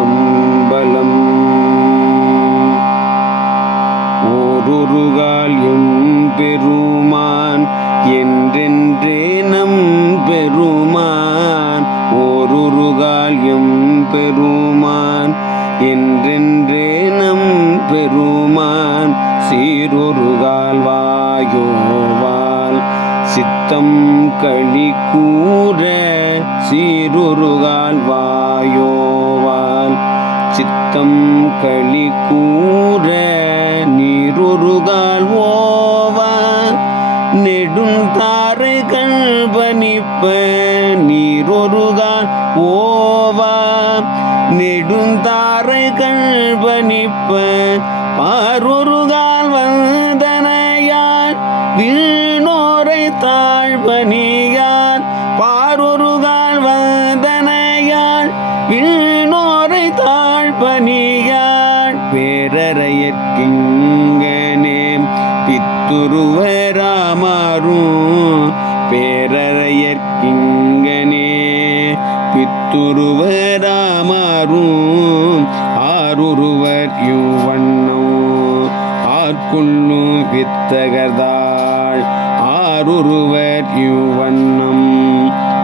திருச்சிற்றம்பலம். ஓருருகால் எம்பெருமான் என்றென்றே நம் பெருமான். ஓருருகால் எம்பெருமான் என்றென்றே நம் பெருமான். சீரொருகால் வாயோவால் சித்தம் களி கூற. சீரொருகால் வாயோவால் சித்தம் களி கூற. நீரொருகால் ஓவா நெடுந்தாரை கண்பணிப்ப. நீரொருகால் ஓவா நெடுந்தாரை கண்பணிப்ப. பாரொருகால் வந்தனையான் வீணோரை தாழ்பணியான். பாரொருகால் வந்தனையான் வீணோரை தாழ்பணியான். பேரறையற்கிங்கனே பித்துருவராமாரும். பேரறையற்கிங்கனே பித்துருவராமாரும். ஆருருவர் யுவண்ணோ ஆட்கொள்ளும் வித்தகர்தாள். ஆருருவர் யுவண்ணம்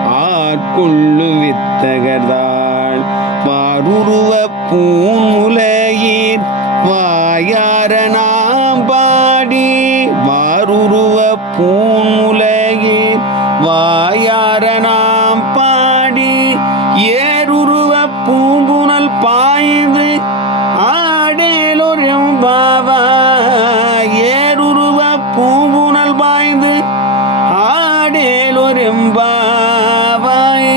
ஆட்கொள்ளும் வித்தகர்தாள். வாருருவ பூமுலையீர் வாயார நாம் பாடி. வாருருவ பூமுலையீர் வாயார நாம் பாடி. ஏருருவ பூங்குனல் பாய்ந்து ஆடேலொரும் பாவா. ஏருருவ பூங்குனல் பாய்ந்து ஆடேலொரும் பாவாய்.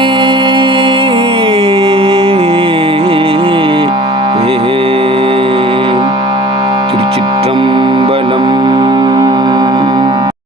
திருச்சிற்றம்பலம்.